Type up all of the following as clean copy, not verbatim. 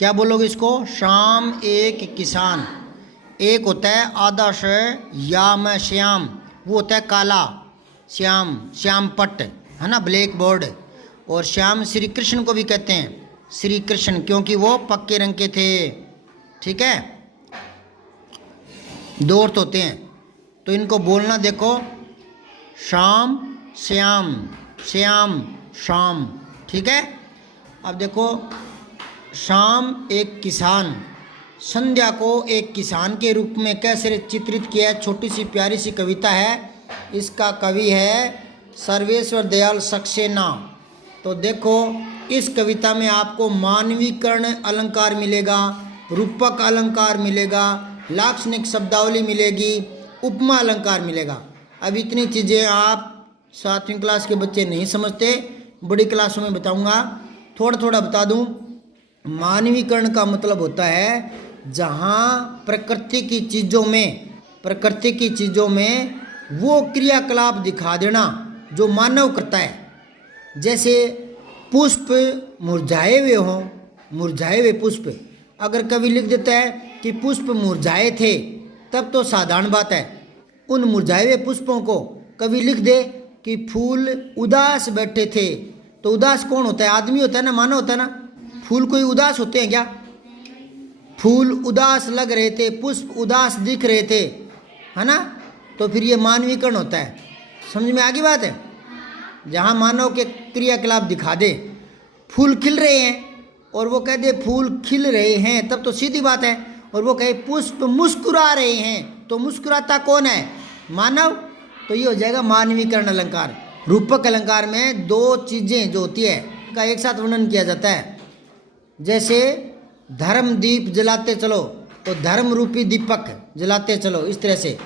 क्या बोलोगे इसको? शाम एक किसान। एक होता है आधा श या में श्याम, वो होता है काला श्याम, श्याम पट्ट है ना, ब्लैक बोर्ड। और श्याम श्री कृष्ण को भी कहते हैं, श्री कृष्ण, क्योंकि वो पक्के रंग के थे। ठीक है, दो अर्थ होते हैं। तो इनको बोलना देखो, शाम श्याम, श्याम शाम। ठीक है, अब देखो, शाम एक किसान, संध्या को एक किसान के रूप में कैसे चित्रित किया है। छोटी सी प्यारी सी कविता है, इसका कवि है सर्वेश्वर दयाल सक्सेना। तो देखो, इस कविता में आपको मानवीकरण अलंकार मिलेगा, रूपक अलंकार मिलेगा, लाक्षणिक शब्दावली मिलेगी, उपमा अलंकार मिलेगा। अब इतनी चीज़ें आप 7वीं क्लास के बच्चे नहीं समझते, बड़ी क्लासों में बताऊंगा। थोड़ा थोड़ा बता दूं, मानवीकरण का मतलब होता है जहाँ प्रकृति की चीज़ों में वो क्रियाकलाप दिखा देना जो मानव करता है। जैसे पुष्प मुरझाए हुए हों, मुरझाए हुए पुष्प, अगर कवि लिख देता है कि पुष्प मुरझाए थे, तब तो साधारण बात है। उन मुरझाए हुए पुष्पों को कवि लिख दे कि फूल उदास बैठे थे, तो उदास कौन होता है? आदमी होता है ना, मानव होता है ना। फूल कोई उदास होते हैं क्या? फूल उदास लग रहे थे, पुष्प उदास दिख रहे थे, है ना। तो फिर ये मानवीकरण होता है। समझ में आ गई बात है? जहाँ मानव के क्रियाकलाप दिखा दे, फूल खिल रहे हैं और वो कह दे फूल खिल रहे हैं, तब तो सीधी बात है। और वो कहे पुष्प मुस्कुरा रहे हैं, तो मुस्कुराता कौन है? मानव। तो ये हो जाएगा मानवीकरण अलंकार। रूपक अलंकार में दो चीज़ें जो होती है का एक साथ वर्णन किया जाता है। जैसे धर्म दीप जलाते चलो, तो धर्म रूपी दीपक जलाते चलो, इस तरह से।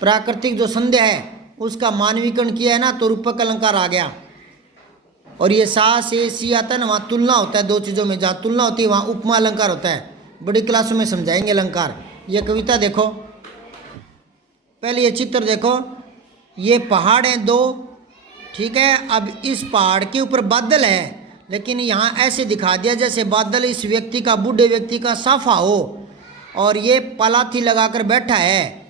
प्राकृतिक जो संध्या है उसका मानवीकरण किया है ना, तो रूपक अलंकार आ गया। और ये सा से सी आता है ना, वहाँ तुलना होता है दो चीज़ों में, जहाँ तुलना होती है वहाँ उपमा अलंकार होता है। बड़ी क्लासों में समझाएंगे अलंकार। ये कविता देखो, पहले ये चित्र देखो, ये पहाड़ हैं दो, ठीक है। अब इस पहाड़ के ऊपर बादल है, लेकिन यहाँ ऐसे दिखा दिया जैसे बादल इस व्यक्ति का, बूढ़े व्यक्ति का साफा हो, और ये पलाथी लगाकर बैठा है,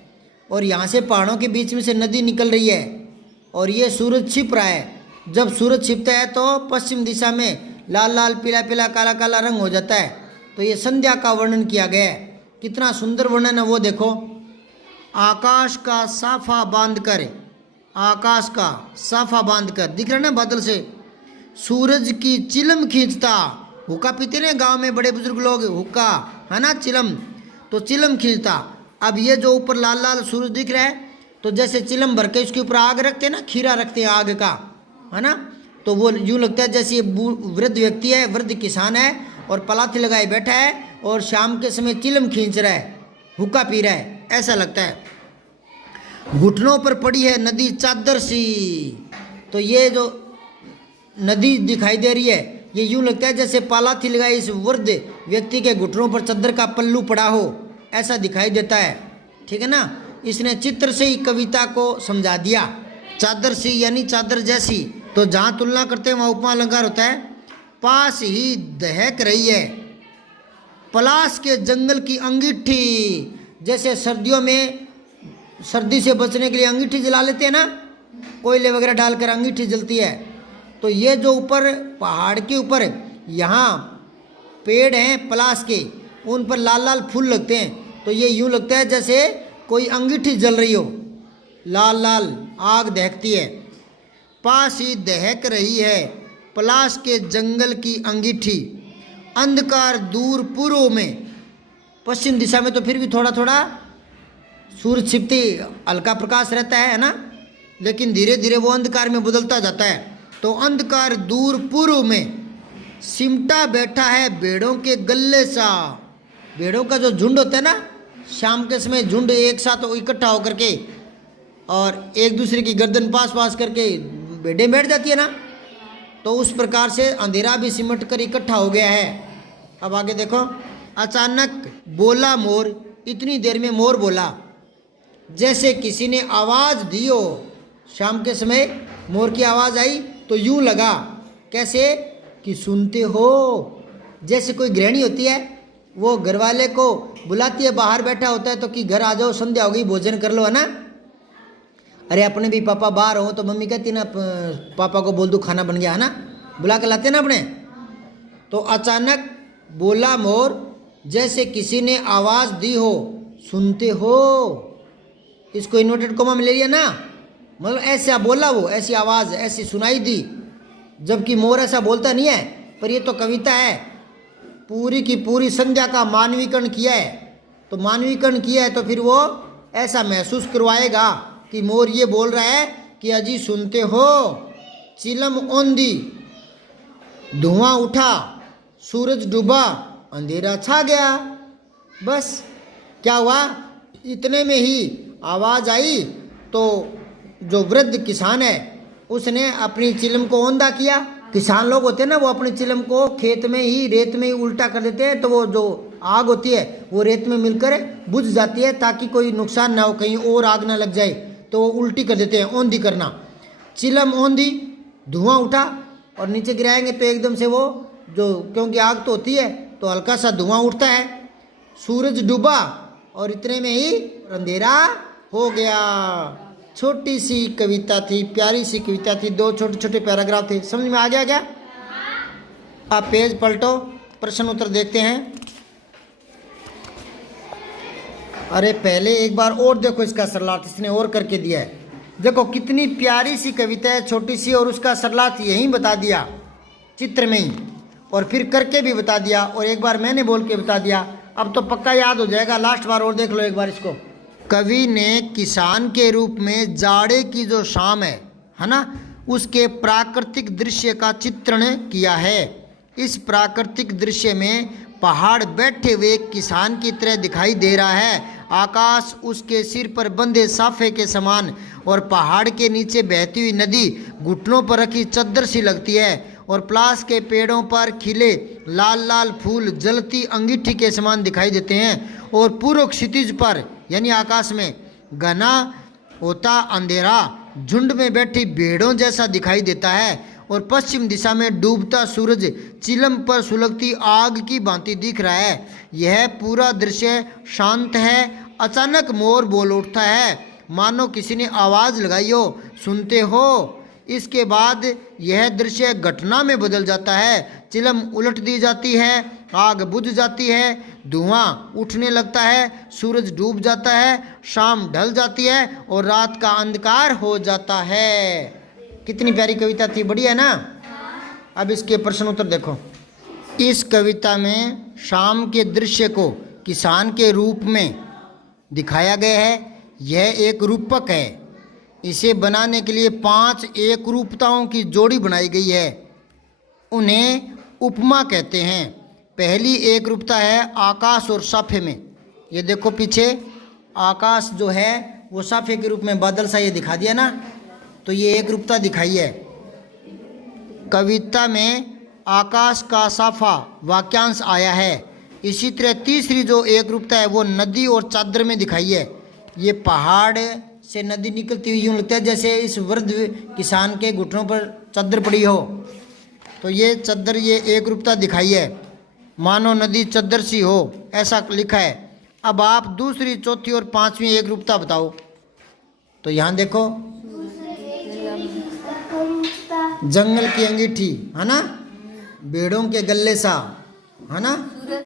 और यहाँ से पहाड़ों के बीच में से नदी निकल रही है, और ये सूरज छिप रहा है। जब सूरज छिपता है तो पश्चिम दिशा में लाल लाल पीला पीला काला काला रंग हो जाता है। तो ये संध्या का वर्णन किया गया है। कितना सुंदर वर्णन है वो देखो। आकाश का साफा बांधकर, आकाश का साफा बांधकर, दिख रहा है ना बादल से, सूरज की चिलम खींचता। हुक्का पीते ना गांव में बड़े बुजुर्ग लोग, हुक्का है ना, चिलम, तो चिलम खींचता। अब ये जो ऊपर लाल लाल सूरज दिख रहा है, तो जैसे चिलम भर के उसके ऊपर आग रखते हैं ना, खीरा रखते हैं आग का, है ना, तो वो यूँ लगता है जैसे ये वृद्ध व्यक्ति है, वृद्ध किसान है, और पलाथी लगाए बैठा है, और शाम के समय चिलम खींच रहा है, हुक्का पी रहा है, ऐसा लगता है। घुटनों पर पड़ी है नदी चादर सी, तो ये जो नदी दिखाई दे रही है, ये यूँ लगता है जैसे पलाथी लगाई इस वृद्ध व्यक्ति के घुटनों पर चादर का पल्लू पड़ा हो, ऐसा दिखाई देता है। ठीक है ना, इसने चित्र से ही कविता को समझा दिया। चादर सी यानी चादर जैसी। तो जहाँ तुलना करते हैं वहाँ उपमा अलंकार होता है। पास ही दहक रही है पलाश के जंगल की अंगीठी, जैसे सर्दियों में सर्दी से बचने के लिए अंगीठी जला लेते हैं ना, कोयले वगैरह डालकर अंगीठी जलती है। तो ये जो ऊपर पहाड़ के ऊपर यहाँ पेड़ हैं पलाश के, उन पर लाल लाल फूल लगते हैं, तो ये यूँ लगता है जैसे कोई अंगीठी जल रही हो, लाल लाल आग दहकती है। पास ही दहक रही है पलाश के जंगल की अंगीठी, अंधकार दूर पूर्व में, पश्चिम दिशा में तो फिर भी थोड़ा थोड़ा सूरज छिपते हल्का प्रकाश रहता है ना, लेकिन धीरे धीरे वो अंधकार में बदलता जाता है। तो अंधकार दूर पूर्व में सिमटा बैठा है भेड़ों के गल्ले सा। भेड़ों का जो झुंड होता है ना, शाम के समय झुंड एक साथ इकट्ठा होकर के और एक दूसरे की गर्दन पास पास करके भेड़ें बैठ जाती है ना, तो उस प्रकार से अंधेरा भी सिमट कर इकट्ठा हो गया है। अब आगे देखो, अचानक बोला मोर, इतनी देर में मोर बोला जैसे किसी ने आवाज़ दी हो। शाम के समय मोर की आवाज़ आई तो यूँ लगा कैसे कि सुनते हो, जैसे कोई गृहिणी होती है वो घर वाले को बुलाती है, बाहर बैठा होता है तो कि घर आ जाओ, संध्या हो गई, भोजन कर लो, है ना। अरे अपने भी पापा बाहर हो तो मम्मी कहती ना पापा को बोल दो खाना बन गया, है ना, बुला के लाते ना अपने। तो अचानक बोला मोर, जैसे किसी ने आवाज़ दी हो, सुनते हो। इसको इन्वर्टेड कॉमा में ले लिया ना, मतलब ऐसा बोला वो, ऐसी आवाज़ ऐसी सुनाई दी, जबकि मोर ऐसा बोलता नहीं है। पर ये तो कविता है, पूरी की पूरी संध्या का मानवीकरण किया है। तो मानवीकरण किया है तो फिर वो ऐसा महसूस करवाएगा कि मोर ये बोल रहा है कि अजी सुनते हो। चिलम ओंधी, धुआं उठा, सूरज डूबा, अंधेरा छा गया। बस क्या हुआ, इतने में ही आवाज़ आई तो जो वृद्ध किसान है उसने अपनी चिलम को औंधा किया। किसान लोग होते हैं ना, वो अपनी चिलम को खेत में ही रेत में ही उल्टा कर देते हैं, तो वो जो आग होती है वो रेत में मिलकर बुझ जाती है, ताकि कोई नुकसान ना हो, कहीं और आग ना लग जाए, तो वो उल्टी कर देते हैं, औंधी करना। चिलम औंधी, धुआं उठा, और नीचे गिराएंगे तो एकदम से वो जो, क्योंकि आग तो होती है तो हल्का सा धुआं उठता है। सूरज डूबा और इतने में ही अंधेरा हो गया। छोटी सी कविता थी, प्यारी सी कविता थी, 2 छोटे छोटे पैराग्राफ थे। समझ में आ गया क्या? आप पेज पलटो, प्रश्न उत्तर देखते हैं। अरे पहले एक बार और देखो इसका सरलार्थ, इसने और करके दिया है। देखो कितनी प्यारी सी कविता है, छोटी सी, और उसका सरलार्थ यहीं बता दिया चित्र में ही, और फिर करके भी बता दिया, और एक बार मैंने बोल के बता दिया। अब तो पक्का याद हो जाएगा। लास्ट बार और देख लो एक बार इसको। कवि ने किसान के रूप में जाड़े की जो शाम है ना, उसके प्राकृतिक दृश्य का चित्रण किया है। इस प्राकृतिक दृश्य में पहाड़ बैठे हुए किसान की तरह दिखाई दे रहा है। आकाश उसके सिर पर बंधे साफे के समान, और पहाड़ के नीचे बहती हुई नदी घुटनों पर रखी चद्दर सी लगती है, और प्लास के पेड़ों पर खिले लाल लाल फूल जलती अंगीठी के समान दिखाई देते हैं। और पूर्व क्षितिज पर यानी आकाश में घना होता अंधेरा झुंड में बैठी भेड़ों जैसा दिखाई देता है, और पश्चिम दिशा में डूबता सूरज चिलम पर सुलगती आग की भांति दिख रहा है। यह पूरा दृश्य शांत है। अचानक मोर बोल उठता है, मानो किसी ने आवाज़ लगाई हो, सुनते हो। इसके बाद यह दृश्य घटना में बदल जाता है। चिलम उलट दी जाती है, आग बुझ जाती है, धुआं उठने लगता है, सूरज डूब जाता है, शाम ढल जाती है, और रात का अंधकार हो जाता है। कितनी प्यारी कविता थी, बढ़िया ना। अब इसके प्रश्न उत्तर देखो। इस कविता में शाम के दृश्य को किसान के रूप में दिखाया गया है। यह एक रूपक है। इसे बनाने के लिए 5 एक रूपताओं की जोड़ी बनाई गई है। उन्हें उपमा कहते हैं। पहली एक रूपता है आकाश और साफे में। ये देखो पीछे आकाश जो है वो साफे के रूप में बादल सा ये दिखा दिया ना, तो ये एक रूपता दिखाई है। कविता में आकाश का साफा वाक्यांश आया है। इसी तरह तीसरी जो एक रूपता है वो नदी और चादर में दिखाई है। ये पहाड़ से नदी निकलती हुई यूँ लगता है जैसे इस वृद्ध किसान के घुटनों पर चादर पड़ी हो, तो ये चादर ये एक रूपता दिखाई है, मानो नदी चादर सी हो, ऐसा लिखा है। अब आप दूसरी, चौथी और 5वीं एक रूपता बताओ। तो यहाँ देखो, जंगल की अंगीठी है ना, भेड़ों के गले सा है ना,